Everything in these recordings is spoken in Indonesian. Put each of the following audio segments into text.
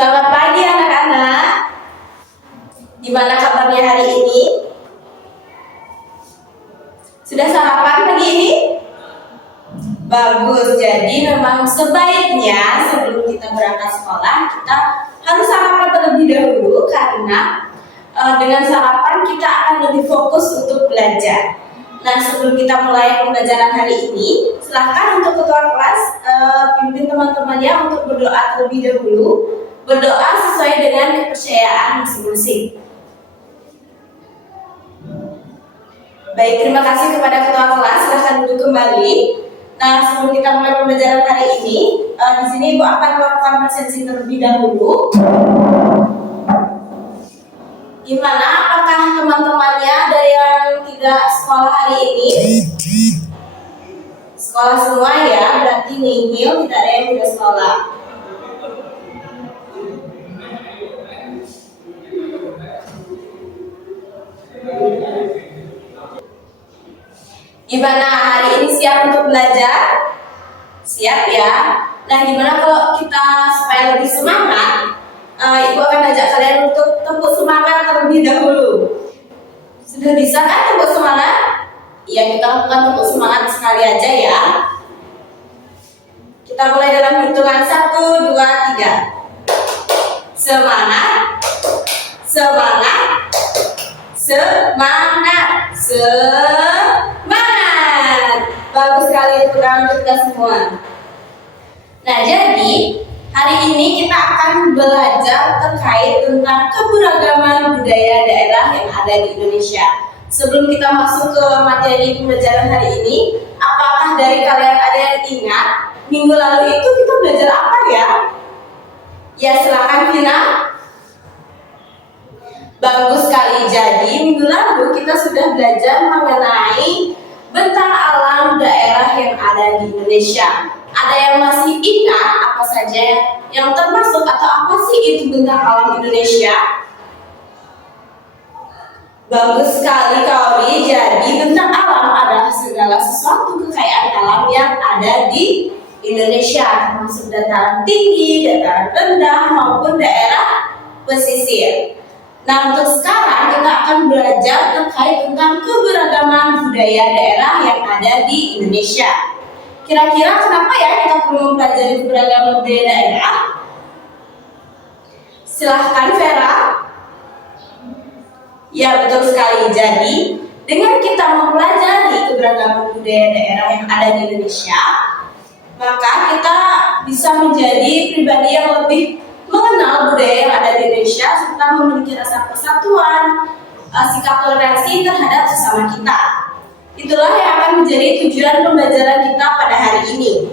Selamat pagi anak-anak. Gimana kabarnya hari ini? Sudah sarapan pagi ini? Bagus. Jadi memang sebaiknya sebelum kita berangkat sekolah kita harus sarapan terlebih dahulu karena dengan sarapan kita akan lebih fokus untuk belajar. Nah, sebelum kita mulai pembelajaran hari ini, silahkan untuk ketua kelas pimpin teman-temannya untuk berdoa terlebih dahulu. Berdoa sesuai dengan kepercayaan masing-masing. Baik, terima kasih kepada ketua kelas. Silahkan duduk kembali. Nah, sebelum kita mulai pembelajaran hari ini, di sini Ibu akan melakukan presensi terlebih dahulu. Gimana? Apakah teman-temannya ada yang tidak sekolah hari ini? Sekolah semua ya, berarti nihil, tidak ada yang tidak sekolah. Gimana hari ini siap untuk belajar? Siap ya? Nah, gimana kalau kita supaya lebih semangat? Ibu akan ajak kalian untuk tepuk semangat terlebih dahulu. Sudah bisa kan tepuk semangat? Iya, kita lakukan tepuk semangat sekali aja ya. Kita mulai dalam hitungan 1, 2, 3. Semangat, semangat, semangat, semangat. Bagus sekali untuk kita semua. Nah, jadi hari ini kita akan belajar terkait tentang keberagaman budaya daerah yang ada di Indonesia. Sebelum kita masuk ke materi pembelajaran hari ini, apakah dari kalian ada yang ingat minggu lalu itu kita belajar apa ya? Ya, silakan Vina. Bagus sekali. Jadi minggu lalu kita sudah belajar mengenai bentang alam daerah yang ada di Indonesia. Ada yang masih ingat apa saja yang termasuk atau apa sih itu bentang alam Indonesia? Bagus sekali Kauri. Jadi bentang alam adalah segala sesuatu kekayaan alam yang ada di Indonesia, termasuk dataran tinggi, dataran rendah maupun daerah pesisir. Nah, untuk sekarang kita akan belajar terkait tentang keberagaman budaya daerah yang ada di Indonesia. Kira-kira kenapa ya kita perlu mempelajari keberagaman budaya daerah? Silahkan Vera. Ya, betul sekali. Jadi, dengan kita mempelajari keberagaman budaya daerah yang ada di Indonesia, maka kita bisa menjadi pribadi yang lebih mengenal budaya yang ada di Indonesia serta memiliki rasa persatuan, sikap toleransi terhadap sesama kita. Itulah yang akan menjadi tujuan pembelajaran kita pada hari ini.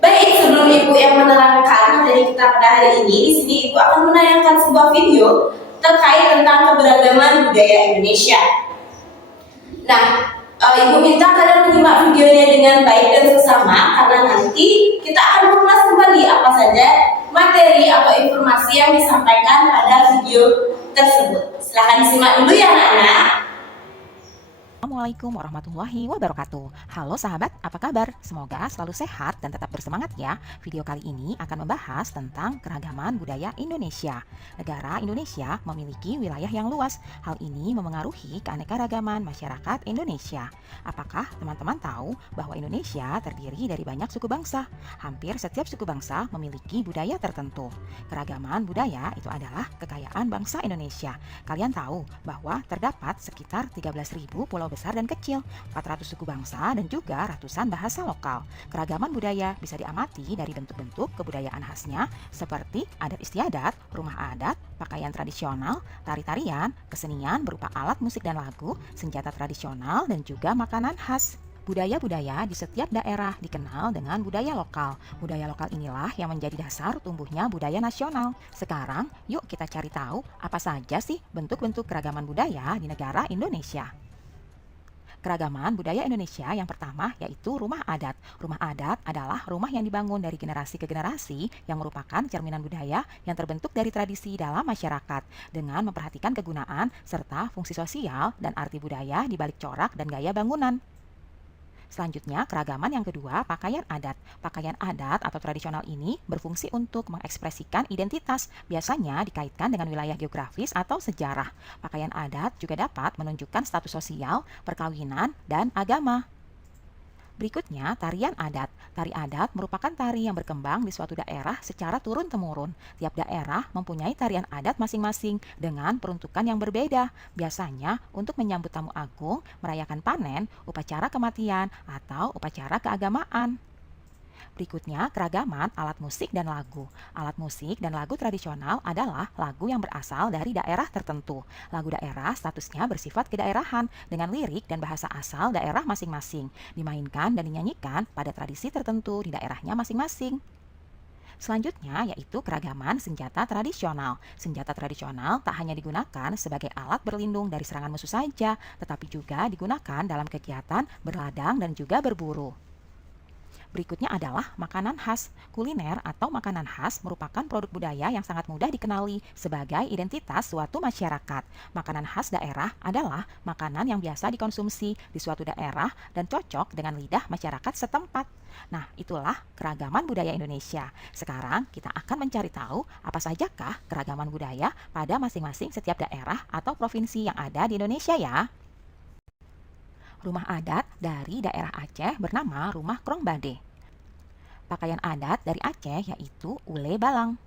Baik, sebelum Ibu yang menerangkan materi kita pada hari ini, di sini Ibu akan menayangkan sebuah video terkait tentang keberagaman budaya Indonesia. Nah, Ibu minta kalian menyimak videonya dengan baik dan seksama karena nanti kita akan mengulas kembali apa saja materi atau informasi yang disampaikan pada video tersebut. Silahkan disimak dulu ya anak-anak. Assalamualaikum warahmatullahi wabarakatuh. Halo sahabat, apa kabar? Semoga selalu sehat dan tetap bersemangat ya. Video kali ini akan membahas tentang keragaman budaya Indonesia. Negara Indonesia memiliki wilayah yang luas. Hal ini memengaruhi keanekaragaman masyarakat Indonesia. Apakah teman-teman tahu bahwa Indonesia terdiri dari banyak suku bangsa? Hampir setiap suku bangsa memiliki budaya tertentu. Keragaman budaya itu adalah kekayaan bangsa Indonesia. Kalian tahu bahwa terdapat sekitar 13.000 pulau besar dan kecil, 400 suku bangsa, dan juga ratusan bahasa lokal. Keragaman budaya bisa diamati dari bentuk-bentuk kebudayaan khasnya seperti adat istiadat, rumah adat, pakaian tradisional, tari-tarian, kesenian berupa alat musik dan lagu, senjata tradisional, dan juga makanan khas. Budaya-budaya di setiap daerah dikenal dengan budaya lokal. Budaya lokal inilah yang menjadi dasar tumbuhnya budaya nasional. Sekarang, yuk kita cari tahu apa saja sih bentuk-bentuk keragaman budaya di negara Indonesia. Keragaman budaya Indonesia yang pertama yaitu rumah adat. Rumah adat adalah rumah yang dibangun dari generasi ke generasi yang merupakan cerminan budaya yang terbentuk dari tradisi dalam masyarakat dengan memperhatikan kegunaan serta fungsi sosial dan arti budaya di balik corak dan gaya bangunan. Selanjutnya, keragaman yang kedua, pakaian adat. Pakaian adat atau tradisional ini berfungsi untuk mengekspresikan identitas, biasanya dikaitkan dengan wilayah geografis atau sejarah. Pakaian adat juga dapat menunjukkan status sosial, perkawinan, dan agama. Berikutnya, tarian adat. Tari adat merupakan tari yang berkembang di suatu daerah secara turun-temurun. Tiap daerah mempunyai tarian adat masing-masing dengan peruntukan yang berbeda. Biasanya untuk menyambut tamu agung, merayakan panen, upacara kematian, atau upacara keagamaan. Berikutnya, keragaman alat musik dan lagu. Alat musik dan lagu tradisional adalah lagu yang berasal dari daerah tertentu. Lagu daerah statusnya bersifat kedaerahan dengan lirik dan bahasa asal daerah masing-masing, dimainkan dan dinyanyikan pada tradisi tertentu di daerahnya masing-masing. Selanjutnya yaitu keragaman senjata tradisional. Senjata tradisional tak hanya digunakan sebagai alat berlindung dari serangan musuh saja, tetapi juga digunakan dalam kegiatan berladang dan juga berburu. Berikutnya adalah makanan khas. Kuliner atau makanan khas merupakan produk budaya yang sangat mudah dikenali sebagai identitas suatu masyarakat. Makanan khas daerah adalah makanan yang biasa dikonsumsi di suatu daerah dan cocok dengan lidah masyarakat setempat. Nah, itulah keragaman budaya Indonesia. Sekarang kita akan mencari tahu apa sajakah keragaman budaya pada masing-masing setiap daerah atau provinsi yang ada di Indonesia ya. Rumah adat dari daerah Aceh bernama Rumah Krong Bade. Pakaian adat dari Aceh yaitu ule balang.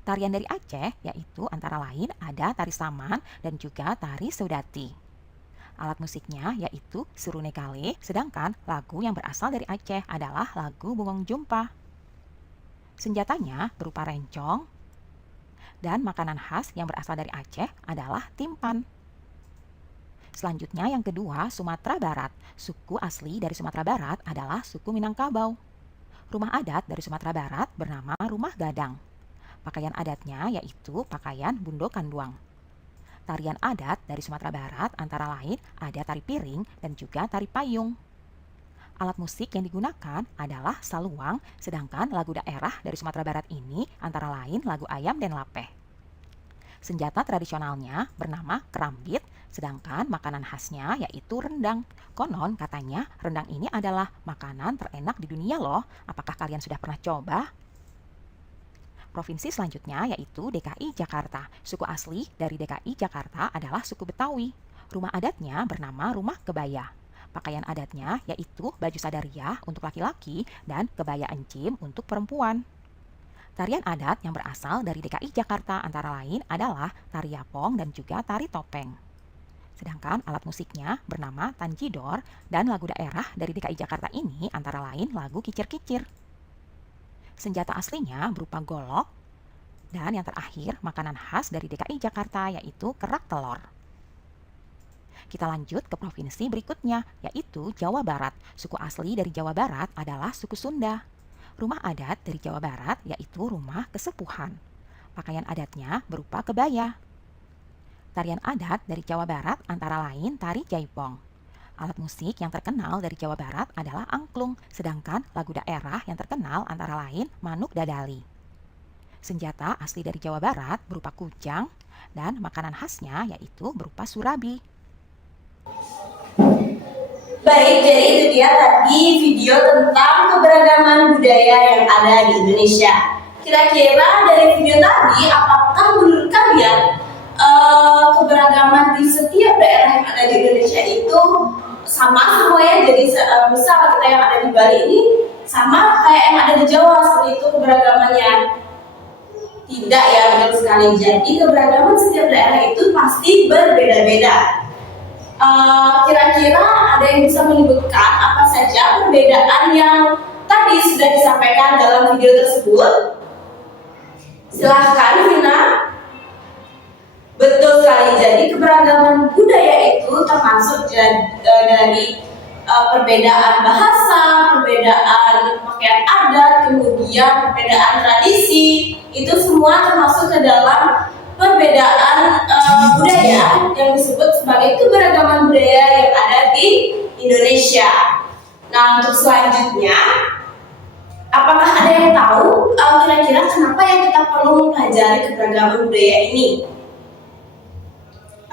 Tarian dari Aceh yaitu antara lain ada tari saman dan juga tari saudati. Alat musiknya yaitu surune kale, sedangkan lagu yang berasal dari Aceh adalah lagu Bungong Jumpa. Senjatanya berupa rencong, dan makanan khas yang berasal dari Aceh adalah timpan. Selanjutnya yang kedua, Sumatera Barat. Suku asli dari Sumatera Barat adalah suku Minangkabau. Rumah adat dari Sumatera Barat bernama Rumah Gadang. Pakaian adatnya yaitu pakaian Bundo Kanduang. Tarian adat dari Sumatera Barat antara lain ada tari piring dan juga tari payung. Alat musik yang digunakan adalah saluang, sedangkan lagu daerah dari Sumatera Barat ini antara lain lagu Ayam dan Lapeh. Senjata tradisionalnya bernama kerambit, sedangkan makanan khasnya yaitu rendang. Konon katanya rendang ini adalah makanan terenak di dunia loh. Apakah kalian sudah pernah coba? Provinsi selanjutnya yaitu DKI Jakarta. Suku asli dari DKI Jakarta adalah suku Betawi. Rumah adatnya bernama Rumah Kebaya. Pakaian adatnya yaitu baju sadaria untuk laki-laki dan kebaya encim untuk perempuan. Tarian adat yang berasal dari DKI Jakarta antara lain adalah tari yapong dan juga tari topeng. Sedangkan alat musiknya bernama tanjidor dan lagu daerah dari DKI Jakarta ini antara lain lagu kicir-kicir. Senjata aslinya berupa golok, dan yang terakhir makanan khas dari DKI Jakarta yaitu kerak telur. Kita lanjut ke provinsi berikutnya yaitu Jawa Barat. Suku asli dari Jawa Barat adalah suku Sunda. Rumah adat dari Jawa Barat yaitu rumah kesepuhan. Pakaian adatnya berupa kebaya. Tarian adat dari Jawa Barat antara lain tari jaipong. Alat musik yang terkenal dari Jawa Barat adalah angklung, sedangkan lagu daerah yang terkenal antara lain manuk dadali. Senjata asli dari Jawa Barat berupa kujang, dan makanan khasnya yaitu berupa surabi. Baik, jadi itu dia tadi video tentang keberagaman budaya yang ada di Indonesia. Kira-kira dari video tadi, apakah menurut kalian keberagaman di setiap daerah yang ada di Indonesia itu sama semuanya? Jadi misal kita yang ada di Bali ini sama kayak yang ada di Jawa, seperti itu keberagamannya? Tidak ya, betul sekali. Jadi keberagaman setiap daerah itu pasti berbeda-beda. Kira-kira ada yang bisa menyebutkan apa saja perbedaan yang tadi sudah disampaikan dalam video tersebut? Silahkan, Vina. Betul sekali. Jadi keberagaman budaya itu termasuk dari perbedaan bahasa, perbedaan pakaian adat, kemudian perbedaan tradisi. Itu semua termasuk ke dalam perbedaan budaya yang disebut sebagai keberagaman budaya yang ada di Indonesia. Nah, untuk selanjutnya, apakah ada yang tahu kira-kira kenapa yang kita perlu mempelajari keberagaman budaya ini?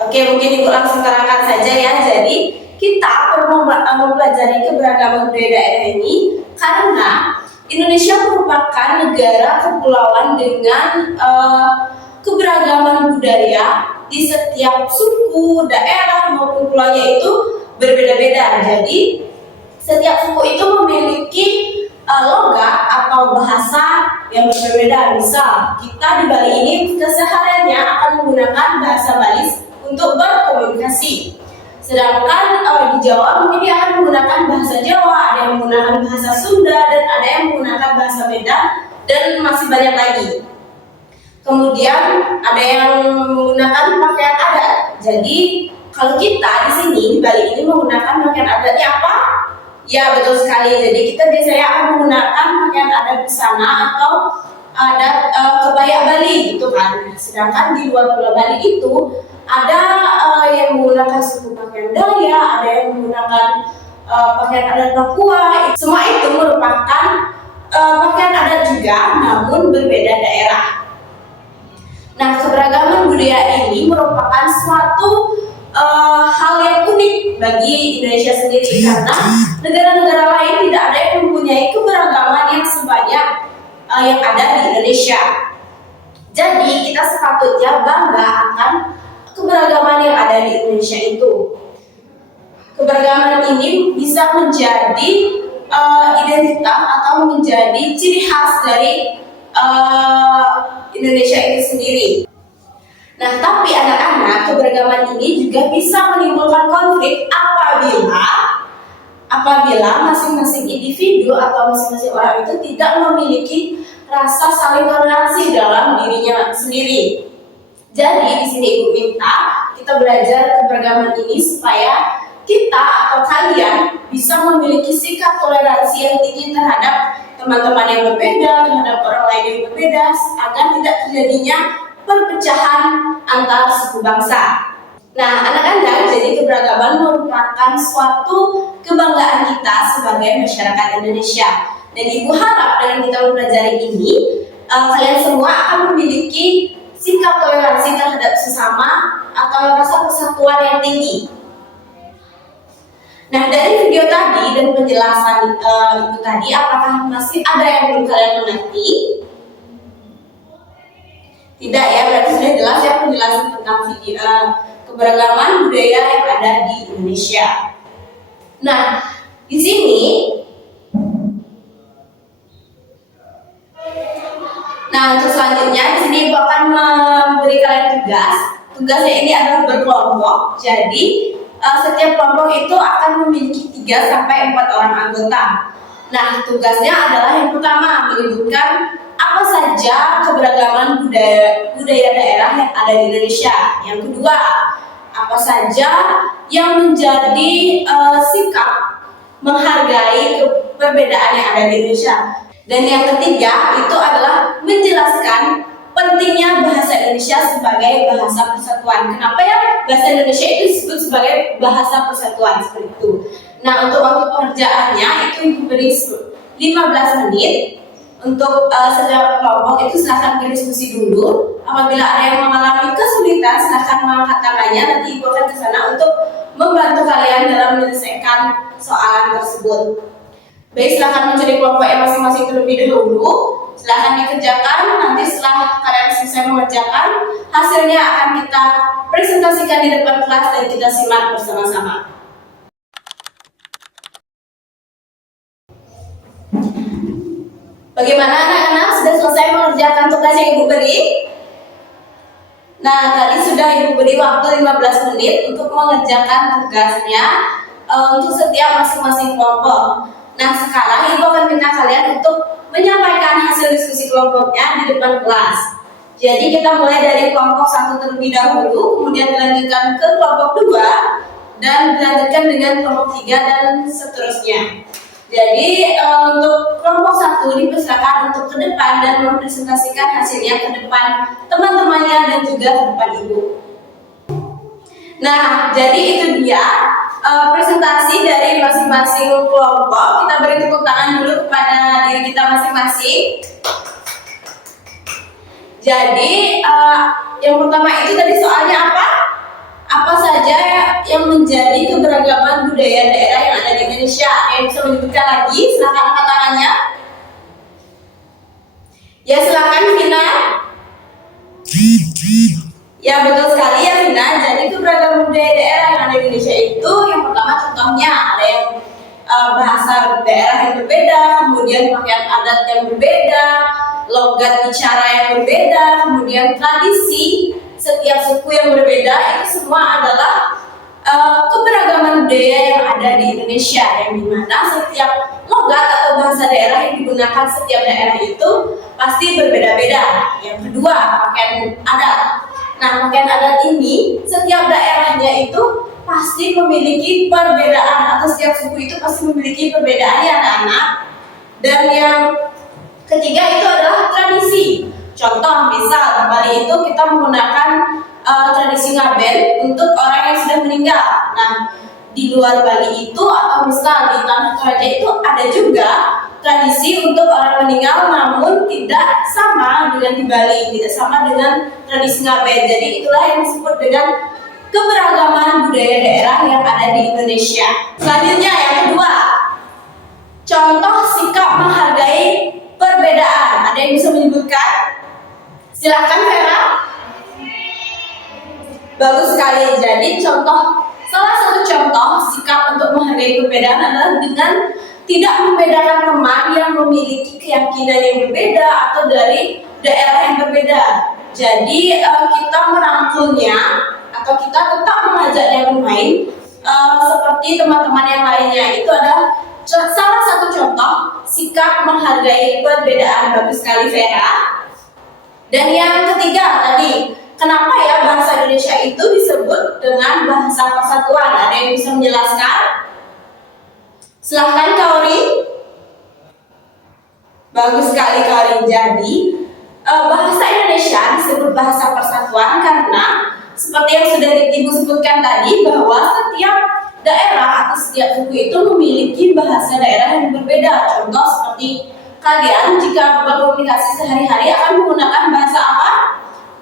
Oke, mungkin Ibu langsung terangkan saja ya. Jadi, kita perlu mempelajari keberagaman budaya daerah ini karena Indonesia merupakan negara kepulauan dengan keberagaman budaya di setiap suku, daerah maupun pulaunya itu berbeda-beda. Jadi setiap suku itu memiliki logat atau bahasa yang berbeda. Misal kita di Bali ini kesehariannya akan menggunakan bahasa Bali untuk berkomunikasi. Sedangkan di Jawa mungkin dia akan menggunakan bahasa Jawa, ada yang menggunakan bahasa Sunda, dan ada yang menggunakan bahasa Medan, dan masih banyak lagi. Kemudian ada yang menggunakan pakaian adat. Jadi kalau kita di sini di Bali ini menggunakan pakaian adatnya apa? Ya betul sekali. Jadi kita biasanya akan menggunakan pakaian adat busana atau adat kebaya Bali gitu kan. Sedangkan di luar Pulau Bali itu ada yang menggunakan suku pakaian Daya, ada yang menggunakan pakaian adat Papua. Semua itu merupakan pakaian adat juga, namun berbeda daerah. Nah, keberagaman budaya ini merupakan suatu hal yang unik bagi Indonesia sendiri karena negara-negara lain tidak ada yang mempunyai keberagaman yang sebanyak yang ada di Indonesia. Jadi kita sepatutnya bangga akan keberagaman yang ada di Indonesia itu. Keberagaman ini bisa menjadi identitas atau menjadi ciri khas dari Indonesia itu sendiri. Nah, tapi anak-anak, keberagaman ini juga bisa menimbulkan konflik apabila masing-masing individu atau masing-masing orang itu tidak memiliki rasa saling toleransi dalam dirinya sendiri. Jadi di sini Ibu minta kita belajar keberagaman ini supaya kita atau kalian bisa memiliki sikap toleransi yang tinggi terhadap teman-teman yang berbeda, terhadap orang lain yang berbeda, agar tidak terjadinya perpecahan antar suku bangsa. Nah, anak-anak, jadi keberagaman merupakan suatu kebanggaan kita sebagai masyarakat Indonesia. Dan Ibu harap dengan kita mempelajari ini, kalian semua akan memiliki sikap toleransi terhadap sesama atau rasa persatuan yang tinggi. Nah, dari video tadi dan penjelasan Ibu tadi, apakah masih ada yang belum kalian mengerti? Tidak ya, berarti sudah jelas ya penjelasan tentang keberagaman budaya yang ada di Indonesia. Nah, di sini, untuk selanjutnya di sini Ibu akan memberi kalian tugas. Tugasnya ini adalah berkelompok. Jadi setiap kelompok itu akan memiliki 3 sampai 4 orang anggota. Nah, tugasnya adalah yang pertama menyebutkan apa saja keberagaman budaya daerah yang ada di Indonesia. Yang kedua, apa saja yang menjadi sikap menghargai perbedaan yang ada di Indonesia. Dan yang ketiga itu adalah menjelaskan pentingnya bahasa Indonesia sebagai bahasa persatuan. Kenapa ya bahasa Indonesia itu disebut sebagai bahasa persatuan seperti itu. Nah, untuk waktu pengerjaannya itu diberi 15 menit. Untuk setiap kelompok itu silahkan berdiskusi dulu. Apabila ada yang mengalami kesulitan, silahkan mengangkat tangannya. Nanti Ibu akan ke sana untuk membantu kalian dalam menyelesaikan soalan tersebut. Baik, silahkan mencari kelompoknya masing-masing terlebih dahulu. Silahkan dikerjakan. Nanti setelah kalian selesai mengerjakan, hasilnya akan kita presentasikan di depan kelas dan kita simak bersama-sama. Bagaimana anak-anak, sudah selesai mengerjakan tugas yang Ibu beri? Nah, tadi sudah Ibu beri waktu 15 menit untuk mengerjakan tugasnya untuk setiap masing-masing kelompok. Nah, sekarang Ibu akan minta kalian untuk menyampaikan hasil diskusi kelompoknya di depan kelas. Jadi kita mulai dari kelompok 1 terlebih dahulu, kemudian dilanjutkan ke kelompok 2, dan dilanjutkan dengan kelompok 3 dan seterusnya. Jadi untuk kelompok 1 dipersilakan untuk ke depan dan mempresentasikan hasilnya ke depan teman-temannya dan juga ke depan Ibu. Nah, jadi itu dia presentasi dari masing-masing kelompok. Kita beri tepuk tangan dulu kepada diri kita masing-masing. Jadi yang pertama itu tadi soalnya apa? apa saja yang menjadi keberagaman budaya daerah yang ada di Indonesia? Yang bisa menyebutkan lagi? Silakan angkat tangannya. Ya, silakan Vina. Ya, betul sekali ya Vina. Jadi keberagaman budaya daerah yang ada di Indonesia itu yang pertama contohnya ada yang bahasa daerah yang berbeda, kemudian pakaian adat yang berbeda, logat bicara yang berbeda, kemudian tradisi setiap suku yang berbeda. Itu semua adalah keberagaman budaya yang ada di Indonesia, yang dimana setiap logat atau bahasa daerah yang digunakan setiap daerah itu pasti berbeda-beda. Yang kedua, pakaian adat. Nah, pakaian adat ini setiap daerahnya itu pasti memiliki perbedaan, atau setiap suku itu pasti memiliki perbedaan ya anak-anak. Dan yang ketiga itu adalah tradisi. Contoh, misal di Bali itu kita menggunakan tradisi ngaben untuk orang yang sudah meninggal. Nah, di luar Bali itu atau misal di Tanah Toraja itu ada juga tradisi untuk orang meninggal, namun tidak sama dengan di Bali, tidak sama dengan tradisi ngaben. Jadi itulah yang disebut dengan keberagaman budaya daerah yang ada di Indonesia. Selanjutnya yang kedua, contoh sikap menghargai perbedaan. Ada yang bisa menyebutkan? Silakan Vera. Bagus sekali. Jadi salah satu contoh sikap untuk menghargai perbedaan adalah dengan tidak membedakan teman yang memiliki keyakinan yang berbeda atau dari daerah yang berbeda. Jadi kita merangkulnya atau kita tetap mengajaknya bermain seperti teman-teman yang lainnya. Itu adalah salah satu contoh sikap menghargai perbedaan. Bagus sekali Vera. Dan yang ketiga tadi, kenapa ya bahasa Indonesia itu disebut dengan bahasa persatuan? Ada yang bisa menjelaskan? Silahkan Kaori. Bagus sekali Kaori. Jadi bahasa Indonesia disebut bahasa persatuan karena seperti yang sudah Ibu sebutkan tadi, bahwa setiap daerah atau setiap suku itu memiliki bahasa daerah yang berbeda. Contoh seperti kalian jika berkomunikasi sehari-hari akan menggunakan bahasa apa?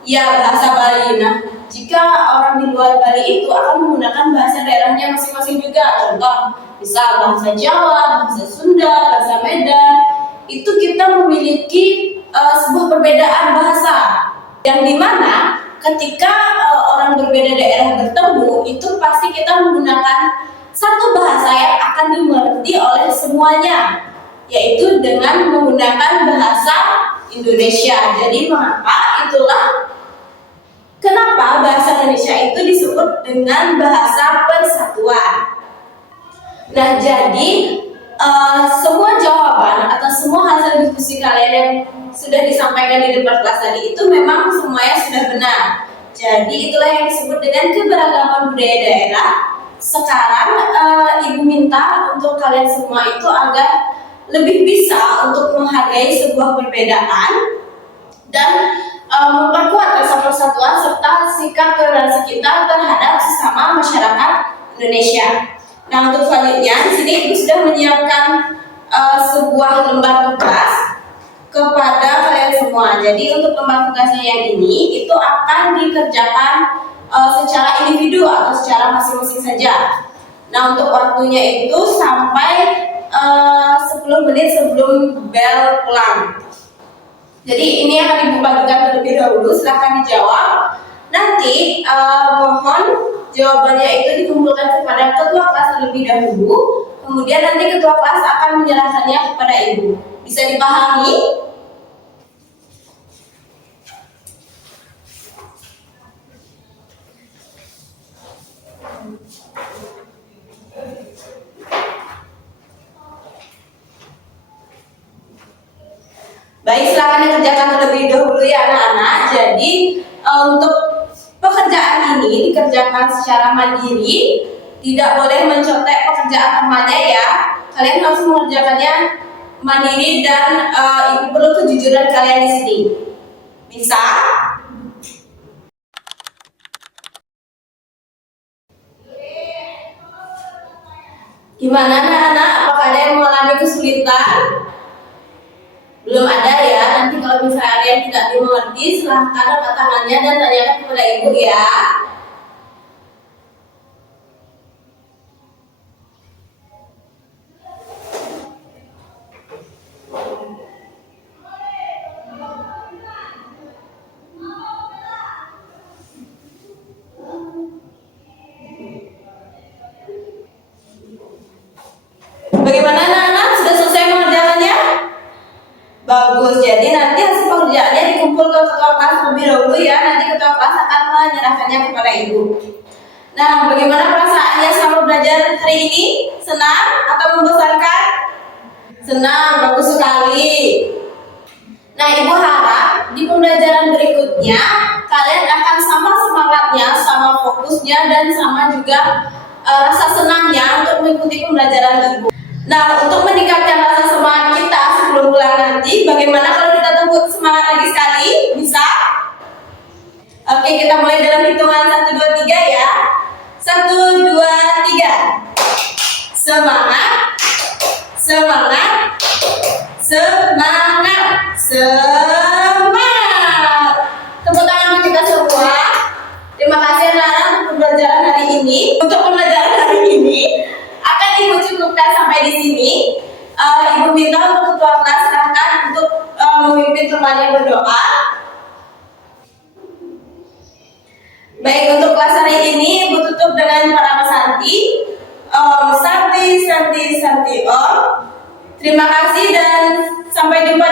Ya, bahasa Bali. Nah, jika orang di luar Bali itu akan menggunakan bahasa daerahnya masing-masing juga. Contoh, misal bahasa Jawa, bahasa Sunda, bahasa Medan. Itu kita memiliki sebuah perbedaan bahasa yang dimana ketika orang berbeda daerah bertemu, itu pasti kita menggunakan satu bahasa yang akan dimengerti oleh semuanya, yaitu dengan menggunakan bahasa Indonesia. Jadi kenapa bahasa Indonesia itu disebut dengan bahasa persatuan. Nah, jadi semua jawaban atau semua hasil diskusi kalian yang sudah disampaikan di depan kelas tadi itu memang semuanya sudah benar. Jadi itulah yang disebut dengan keberagaman budaya daerah. Sekarang Ibu minta untuk kalian semua itu agar lebih bisa untuk menghargai sebuah perbedaan dan memperkuat rasa persatuan serta sikap toleransi kita terhadap sesama masyarakat Indonesia. Nah, untuk selanjutnya di sini Ibu sudah menyiapkan sebuah lembar tugas kepada kalian semua. Jadi untuk lembar tugasnya yang ini itu akan dikerjakan secara individu atau secara masing-masing saja. Nah, untuk waktunya itu sampai 10 menit sebelum bel pulang. Jadi ini akan Ibu bagikan terlebih dahulu. Silahkan dijawab. Nanti mohon jawabannya itu dikumpulkan kepada ketua kelas terlebih dahulu. Kemudian nanti ketua kelas akan menyerahkannya kepada Ibu. Bisa dipahami? Baik, silakan dikerjakan terlebih dahulu ya anak-anak. Jadi untuk pekerjaan ini dikerjakan secara mandiri, tidak boleh mencontek pekerjaan temannya ya. Kalian harus mengerjakannya mandiri dan Ibu perlu kejujuran kalian di sini. Bisa? Gimana anak-anak? Apakah ada yang mengalami kesulitan? Belum ada ya. Nanti kalau misalnya ada yang tidak dimengerti, silahkan angkat tangannya dan tanyakan kepada Ibu ya. Bagus, jadi nanti hasil pekerjaannya dikumpul ke ketua kelas terlebih dahulu ya. Nanti ketua kelas akan menyerahkannya kepada ibu. Nah, bagaimana perasaannya selama belajar hari ini? Senang atau membosankan? Senang, bagus sekali. Nah, ibu harap di pembelajaran berikutnya kalian akan sama semangatnya, sama fokusnya, dan sama juga rasa senangnya untuk mengikuti pembelajaran ibu. Nah, untuk meningkatkan rasa semangat kita sebelum pulang nanti, bagaimana kalau kita tunggu semangat lagi sekali? Bisa? Oke, kita mulai dalam hitungan 1, 2, 3 ya. 1, 2, 3. Semangat, semangat, semangat, semangat. Tepuk tangan untuk kita semua. Terima kasih anak-anak untuk pembelajaran hari ini. Untuk pembelajaran hari ini akan ibu cukupkan sampai di sini. Ibu minta untuk ketua kelas silakan untuk memimpin temannya berdoa. Baik, untuk kelas hari ini ibu tutup dengan para pesanti. Santi, Santi, Santi, Om. Terima kasih dan sampai jumpa